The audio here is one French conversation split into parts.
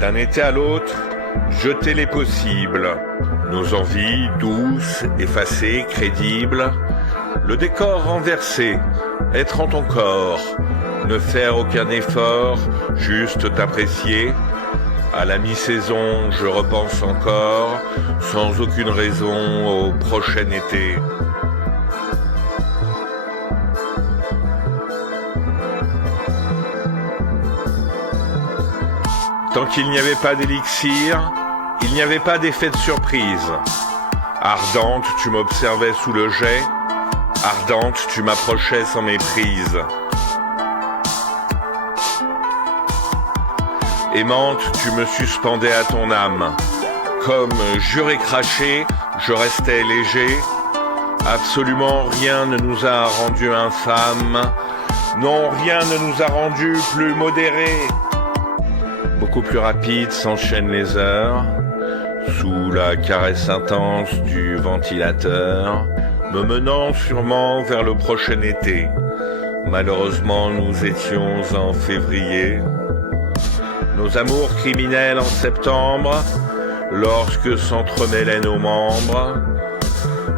D'un été à l'autre, jeter les possibles, nos envies douces, effacées, crédibles, le décor renversé, être en ton corps, ne faire aucun effort, juste t'apprécier. À la mi-saison, je repense encore, sans aucune raison, au prochain été. Tant qu'il n'y avait pas d'élixir, il n'y avait pas d'effet de surprise. Ardente, tu m'observais sous le jet. Ardente, tu m'approchais sans méprise. Aimante, tu me suspendais à ton âme. Comme juré craché, je restais léger. Absolument rien ne nous a rendus infâmes. Non, rien ne nous a rendus plus modérés. Beaucoup plus rapide s'enchaînent les heures, sous la caresse intense du ventilateur, me menant sûrement vers le prochain été. Malheureusement, nous étions en février. Nos amours criminels en septembre, lorsque s'entremêlaient nos membres.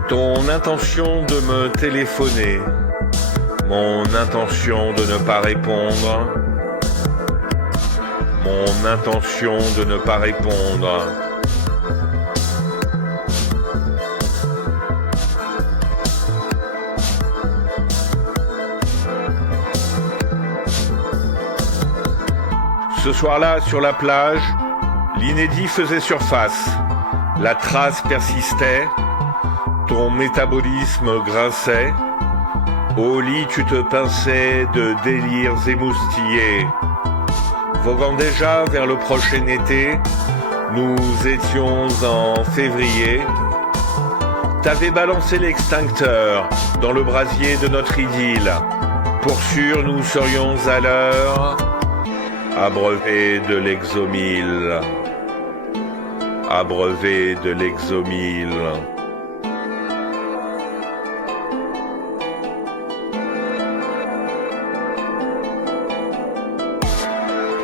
Ton intention de me téléphoner, mon intention de ne pas répondre. Mon intention de ne pas répondre. Ce soir-là, sur la plage, l'inédit faisait surface. La trace persistait. Ton métabolisme grinçait. Au lit, tu te pinçais de délires émoustillés. Voguant déjà vers le prochain été, nous étions en février. T'avais balancé l'extincteur dans le brasier de notre idylle. Pour sûr, nous serions à l'heure, abreuvés de l'exomile. Abreuvés de l'exomile.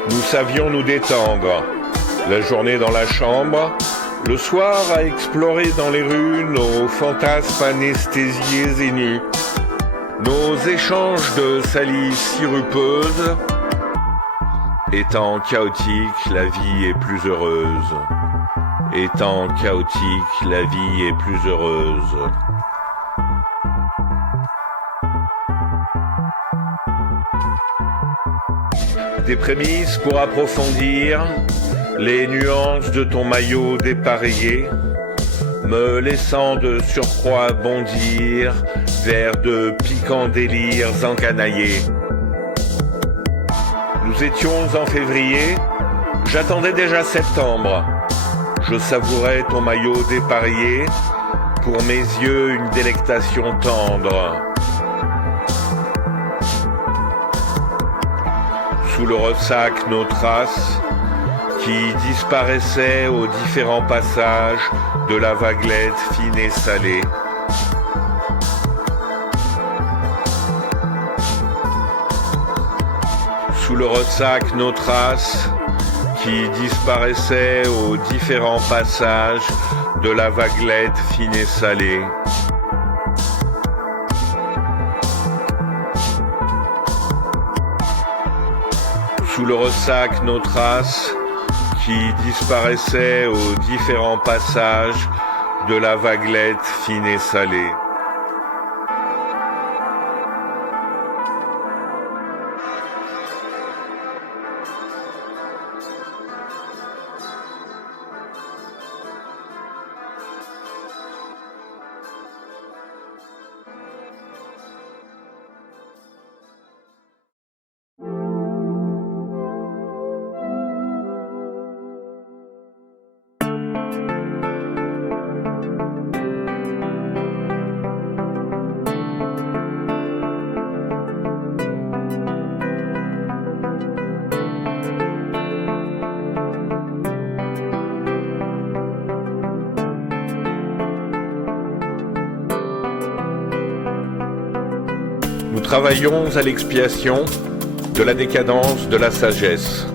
Nous savions nous détendre, la journée dans la chambre, le soir à explorer dans les rues nos fantasmes anesthésiés et nus, nos échanges de salive sirupeuse. Étant chaotique, la vie est plus heureuse. Étant chaotique, la vie est plus heureuse. Des prémices pour approfondir les nuances de ton maillot dépareillé, me laissant de surcroît bondir vers de piquants délires encanaillés. Nous étions en février, j'attendais déjà septembre. Je savourais ton maillot dépareillé, pour mes yeux une délectation tendre. Sous le ressac, nos traces qui disparaissaient aux différents passages de la vaguelette fine et salée. Sous le ressac, nos traces qui disparaissaient aux différents passages de la vaguelette fine et salée. Sous le ressac, nos traces qui disparaissaient aux différents passages de la vaguelette fine et salée. Nous travaillons à l'expiation de la décadence de la sagesse.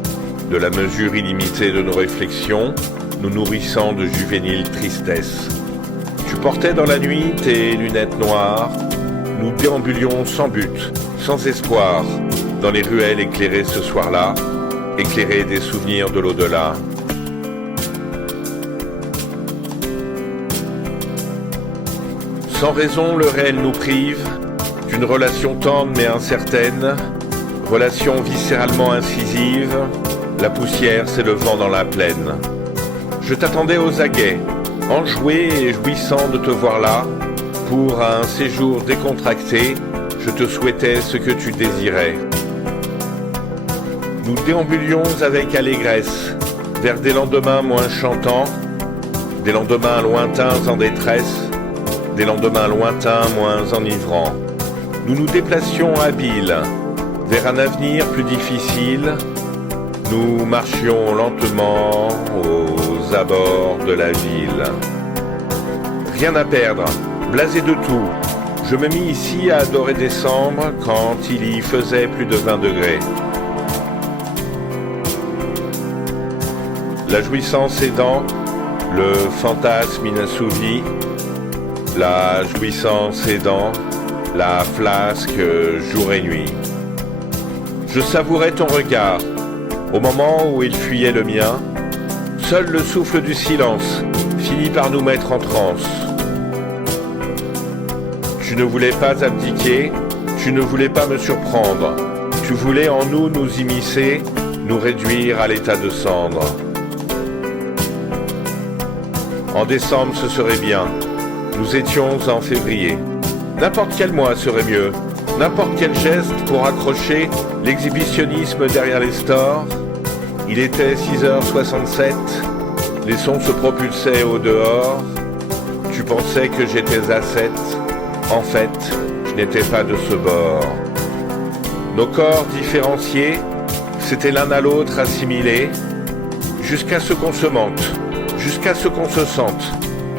de la mesure illimitée de nos réflexions, nous nourrissant de juvénile tristesse. Tu portais dans la nuit tes lunettes noires, nous déambulions sans but, sans espoir, dans les ruelles éclairées ce soir-là, éclairées des souvenirs de l'au-delà. Sans raison, le réel nous prive d'une relation tendre mais incertaine, relation viscéralement incisive, la poussière s'élevant dans la plaine. Je t'attendais aux aguets, enjoué et jouissant de te voir là. Pour un séjour décontracté, je te souhaitais ce que tu désirais. Nous déambulions avec allégresse vers des lendemains moins chantants, des lendemains lointains en détresse, des lendemains lointains moins enivrants. Nous nous déplacions habiles vers un avenir plus difficile. Nous marchions lentement aux abords de la ville. Rien à perdre, blasé de tout. Je me mis ici à adorer décembre quand il y faisait plus de 20 degrés. La jouissance aidant, le fantasme inassouvi, la jouissance aidant, la flasque jour et nuit. Je savourais ton regard, au moment où il fuyait le mien. Seul le souffle du silence finit par nous mettre en transe. Tu ne voulais pas abdiquer, tu ne voulais pas me surprendre. Tu voulais en nous nous immiscer, nous réduire à l'état de cendre. En décembre, ce serait bien. Nous étions en février. N'importe quel mois serait mieux. N'importe quel geste pour accrocher l'exhibitionnisme derrière les stores. Il était 6h67. Les sons se propulsaient au dehors. Tu pensais que j'étais à 7. En fait, je n'étais pas de ce bord. Nos corps différenciés s'étaient l'un à l'autre assimilés, jusqu'à ce qu'on se mente, jusqu'à ce qu'on se sente,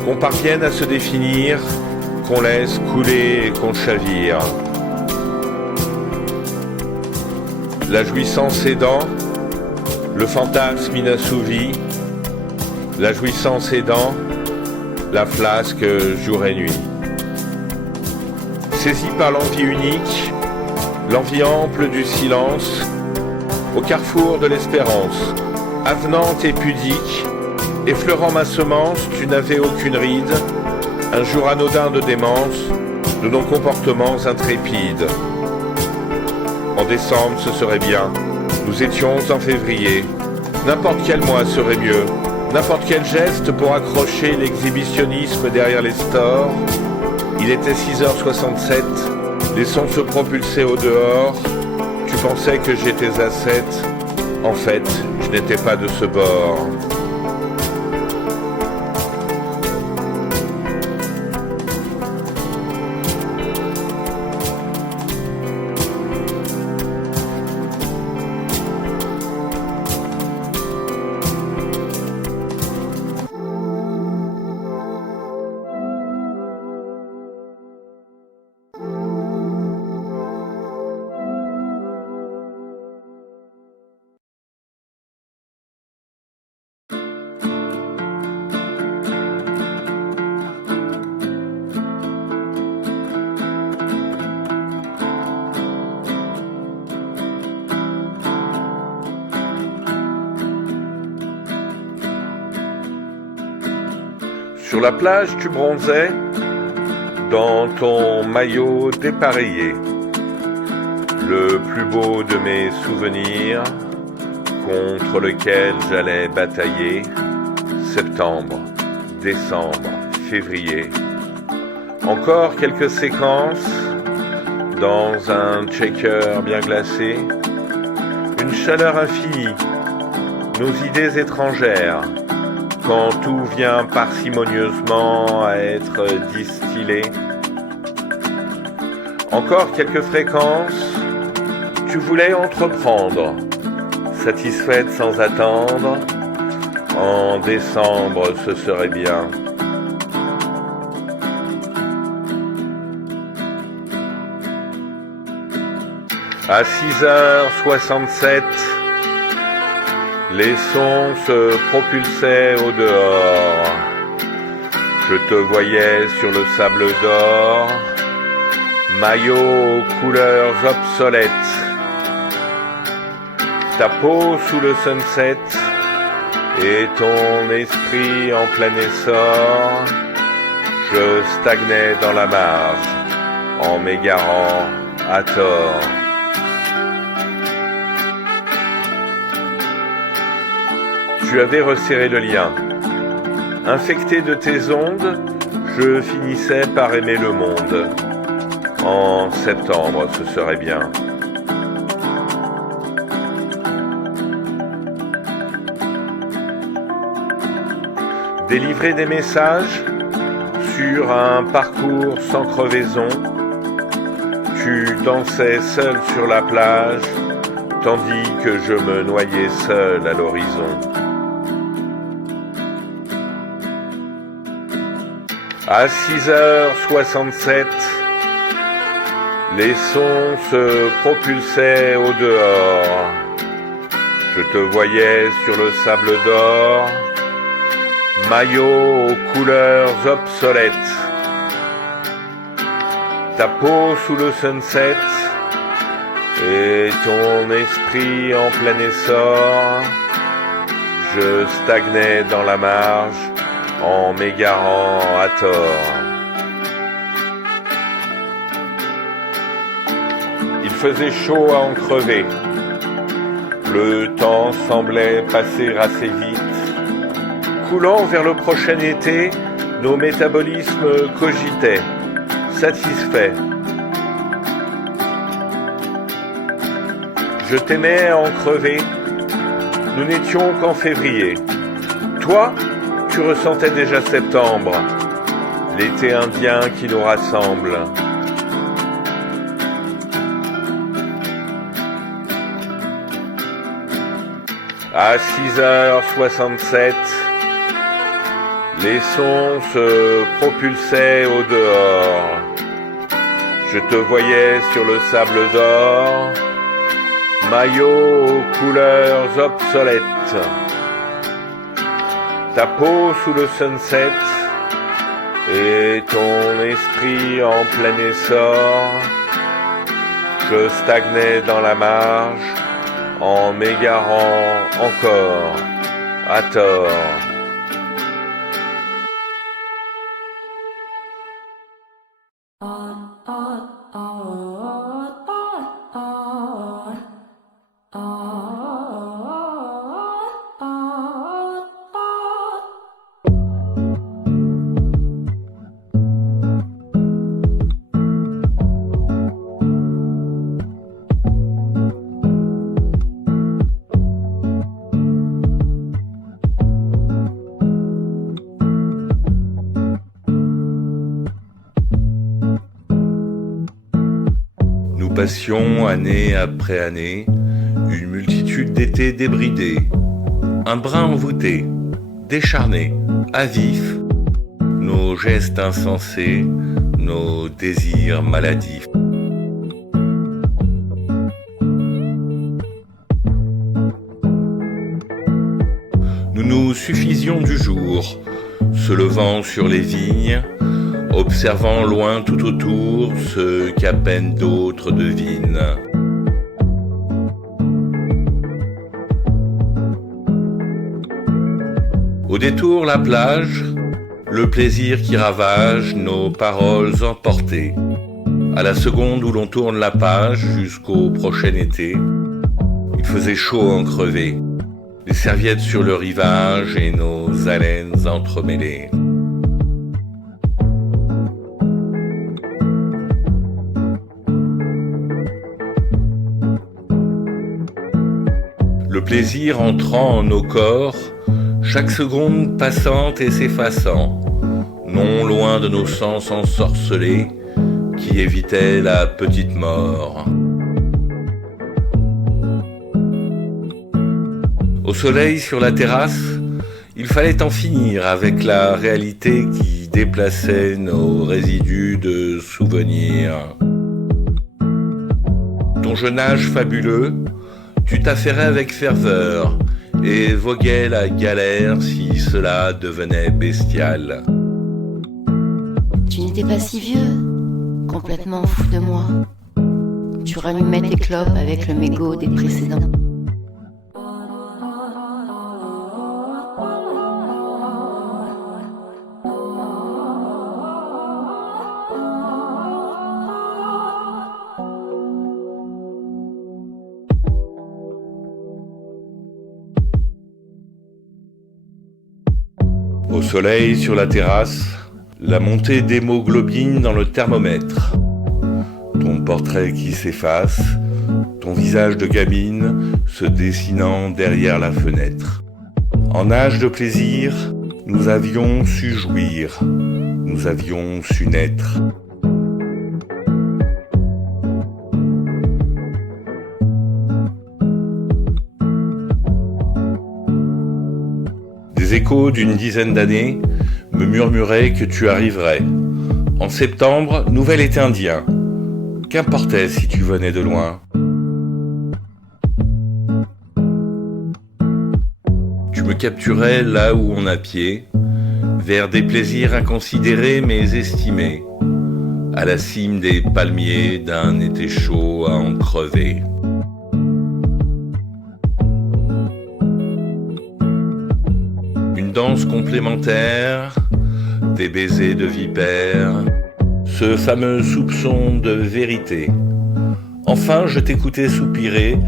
qu'on parvienne à se définir, qu'on laisse couler et qu'on chavire. La jouissance aidant, le fantasme inassouvi, la jouissance aidant, la flasque jour et nuit. Saisi par l'envie unique, l'envie ample du silence, au carrefour de l'espérance, avenante et pudique, effleurant ma semence, tu n'avais aucune ride, un jour anodin de démence, de nos comportements intrépides. En décembre, ce serait bien, nous étions en février, n'importe quel mois serait mieux, n'importe quel geste pour accrocher l'exhibitionnisme derrière les stores. Il était 6h67, les sons se propulsaient au dehors, tu pensais que j'étais à 7, en fait, je n'étais pas de ce bord. Sur la plage, tu bronzais dans ton maillot dépareillé, le plus beau de mes souvenirs contre lequel j'allais batailler. Septembre, décembre, février. Encore quelques séquences dans un checker bien glacé, une chaleur infinie, nos idées étrangères. Quand tout vient parcimonieusement à être distillé. Encore quelques fréquences, tu voulais entreprendre, satisfaite sans attendre, en décembre ce serait bien. À 6h67, Les sons se propulsaient au dehors. Je te voyais sur le sable d'or, maillot aux couleurs obsolètes. Ta peau sous le sunset et ton esprit en plein essor. Je stagnais dans la marge en m'égarant à tort. Tu avais resserré le lien. Infecté de tes ondes, je finissais par aimer le monde. En septembre, ce serait bien. Délivrer des messages sur un parcours sans crevaison. Tu dansais seul sur la plage, tandis que je me noyais seul à l'horizon. À 6h67, les sons se propulsaient au dehors. Je te voyais sur le sable d'or, maillot aux couleurs obsolètes. Ta peau sous le sunset et ton esprit en plein essor. Je stagnais dans la marge en m'égarant à tort. Il faisait chaud à en crever. Le temps semblait passer assez vite. Coulant vers le prochain été, nos métabolismes cogitaient, satisfaits. Je t'aimais à en crever. Nous n'étions qu'en février. Toi, tu ressentais déjà septembre, l'été indien qui nous rassemble. À 6h67, les sons se propulsaient au dehors. Je te voyais sur le sable d'or, maillot aux couleurs obsolètes. Ta peau sous le sunset et ton esprit en plein essor. Je stagnais dans la marge en m'égarant encore à tort. Nous passions année après année une multitude d'étés débridés, un brin envoûté, décharné, à vif, nos gestes insensés, nos désirs maladifs. Nous nous suffisions du jour, se levant sur les vignes, observant loin tout autour ce qu'à peine d'autres devinent. Au détour la plage, le plaisir qui ravage nos paroles emportées. À la seconde où l'on tourne la page jusqu'au prochain été, il faisait chaud à en crever, les serviettes sur le rivage et nos haleines entremêlées. Le plaisir entrant en nos corps, chaque seconde passante et s'effaçant, non loin de nos sens ensorcelés, qui évitaient la petite mort. Au soleil sur la terrasse, il fallait en finir avec la réalité qui déplaçait nos résidus de souvenirs. Ton jeune âge fabuleux, tu t'affairais avec ferveur, et voguait la galère si cela devenait bestial. Tu n'étais pas si vieux, complètement fou de moi. Tu rallumais tes clopes avec le mégot des précédents. Au soleil, sur la terrasse, la montée d'hémoglobine dans le thermomètre. Ton portrait qui s'efface, ton visage de gamine se dessinant derrière la fenêtre. En âge de plaisir, nous avions su jouir, nous avions su naître. Des échos d'une dizaine d'années me murmuraient que tu arriverais. En septembre, nouvel été indien. Qu'importait si tu venais de loin. Tu me capturais là où on a pied, vers des plaisirs inconsidérés mais estimés, à la cime des palmiers d'un été chaud à en crever. Une danse complémentaire, des baisers de vipère, ce fameux soupçon de vérité. Enfin, je t'écoutais soupirer,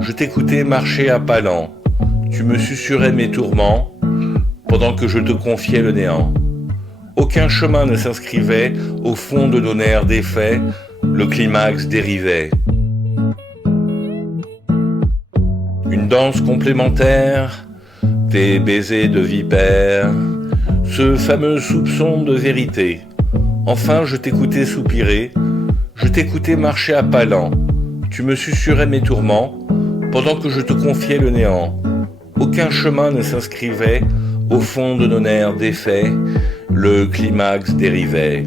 je t'écoutais marcher à pas lents. Tu me susurrais mes tourments, pendant que je te confiais le néant. Aucun chemin ne s'inscrivait au fond de nos nerfs défaits, le climax dérivait. Une danse complémentaire, des baisers de vipère, ce fameux soupçon de vérité. Enfin, je t'écoutais soupirer, je t'écoutais marcher à pas lents. Tu me susurrais mes tourments, pendant que je te confiais le néant. Aucun chemin ne s'inscrivait au fond de nos nerfs défaits, le climax dérivait.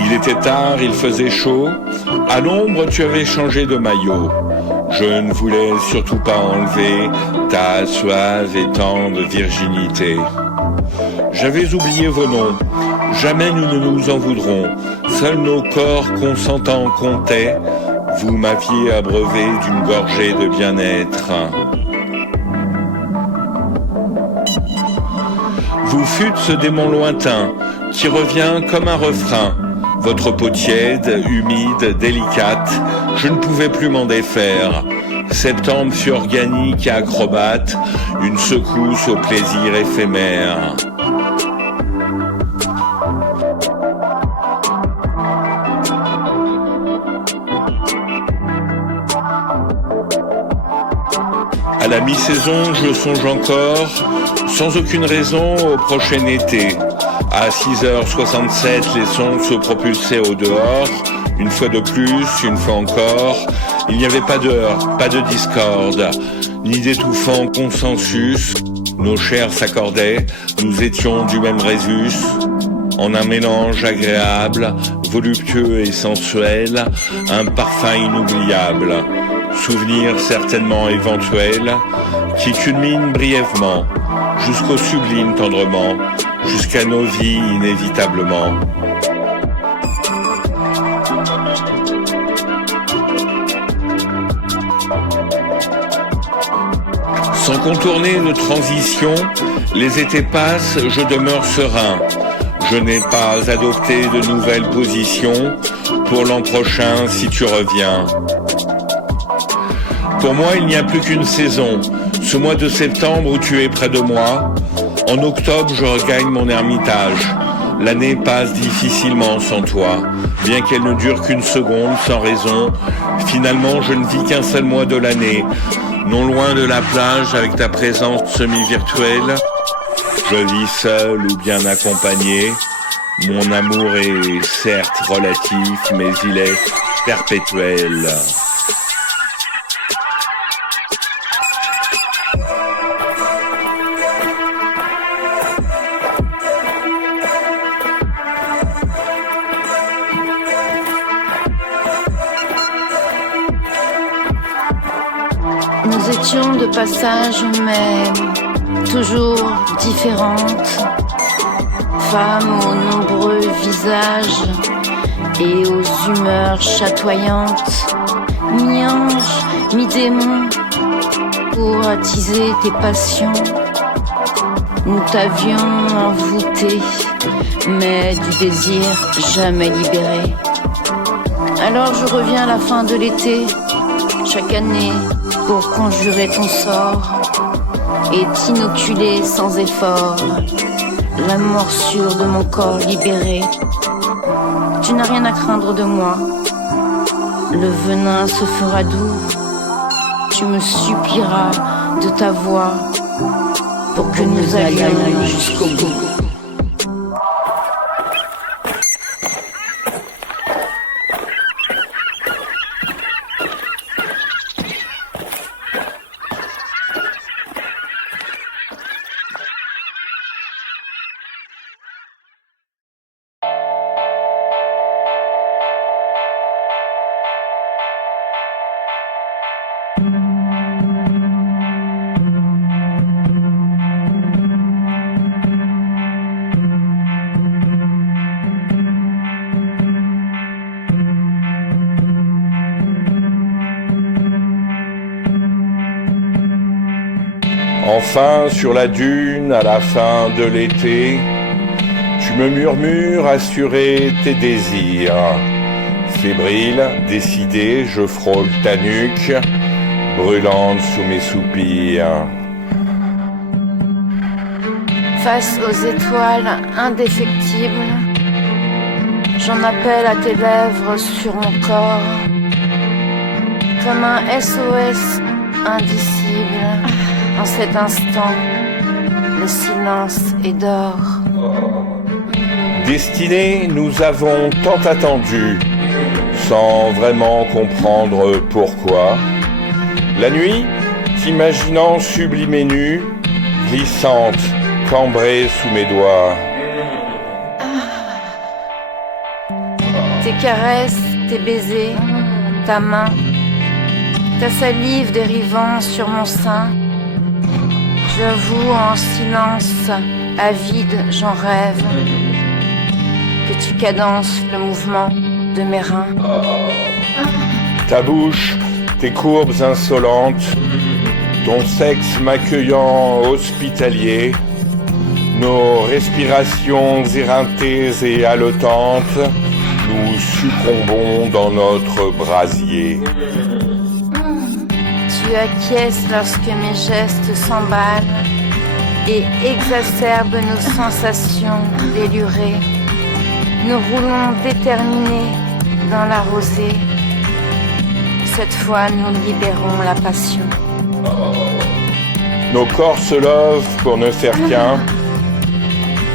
Il était tard, il faisait chaud. À l'ombre, tu avais changé de maillot. Je ne voulais surtout pas enlever ta suave et tendre virginité. J'avais oublié vos noms. Jamais nous ne nous en voudrons. Seuls nos corps consentants comptaient. Vous m'aviez abreuvé d'une gorgée de bien-être. Vous fûtes ce démon lointain qui revient comme un refrain. Votre peau tiède, humide, délicate, je ne pouvais plus m'en défaire. Septembre fut organique et acrobate, une secousse au plaisir éphémère. À la mi-saison, je songe encore, sans aucune raison, au prochain été. À 6h67, les sons se propulsaient au dehors. Une fois de plus, une fois encore, il n'y avait pas d'heure, pas de discorde, ni d'étouffant consensus. Nos chairs s'accordaient, nous étions du même Rhésus. En un mélange agréable, voluptueux et sensuel, un parfum inoubliable. Souvenir certainement éventuel, qui culmine brièvement, jusqu'au sublime tendrement, jusqu'à nos vies inévitablement. Sans contourner de transition, les étés passent, je demeure serein. Je n'ai pas adopté de nouvelles positions pour l'an prochain si tu reviens. Pour moi, il n'y a plus qu'une saison, ce mois de septembre où tu es près de moi. En octobre, je regagne mon ermitage. L'année passe difficilement sans toi, bien qu'elle ne dure qu'une seconde, sans raison. Finalement, je ne vis qu'un seul mois de l'année. Non loin de la plage, avec ta présence semi-virtuelle, je vis seul ou bien accompagné. Mon amour est certes relatif, mais il est perpétuel. Nous étions de passage, mais toujours différentes. Femmes aux nombreux visages et aux humeurs chatoyantes. Mi-ange, mi-démon, pour attiser tes passions. Nous t'avions envoûté, mais du désir jamais libéré. Alors je reviens à la fin de l'été, chaque année, pour conjurer ton sort et t'inoculer sans effort la morsure de mon corps libéré. Tu n'as rien à craindre de moi, le venin se fera doux. Tu me supplieras de ta voix pour que nous allions jusqu'au bout. Enfin, sur la dune, à la fin de l'été, tu me murmures assurer tes désirs. Fébrile, décidé, je frôle ta nuque, brûlante sous mes soupirs. Face aux étoiles indéfectibles, j'en appelle à tes lèvres sur mon corps, comme un SOS indicible. En cet instant, le silence est d'or. Destinée, nous avons tant attendu, sans vraiment comprendre pourquoi. La nuit, t'imaginant sublimée nue, glissante, cambrée sous mes doigts. Tes caresses, tes baisers, ta main, ta salive dérivant sur mon sein. J'avoue en silence, avide, j'en rêve, que tu cadences le mouvement de mes reins. Ta bouche, tes courbes insolentes, ton sexe m'accueillant hospitalier, nos respirations éreintées et haletantes, nous succombons dans notre brasier. Tu acquiesces lorsque mes gestes s'emballent et exacerbent nos sensations délurées. Nous roulons déterminés dans la rosée. Cette fois, nous libérons la passion. Nos corps se lovent pour ne faire qu'un.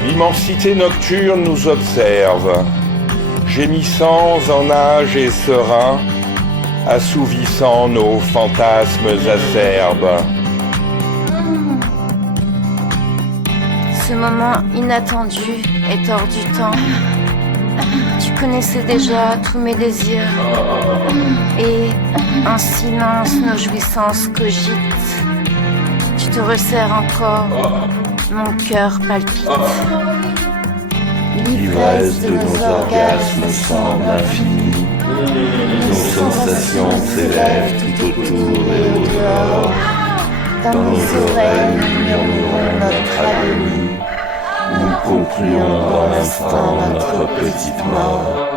L'immensité nocturne nous observe, gémissant en âge et serein, assouvissant nos fantasmes acerbes. Ce moment inattendu est hors du temps. Tu connaissais déjà tous mes désirs et en silence nos jouissances cogitent. Tu te resserres encore, mon cœur palpite. L'ivresse de nos orgasmes semble infinie. Nos sensations s'élèvent tout autour et au dehors. Dans nos oreilles, nous murmurons notre agonie. Nous concluons dans l'instant notre petite mort.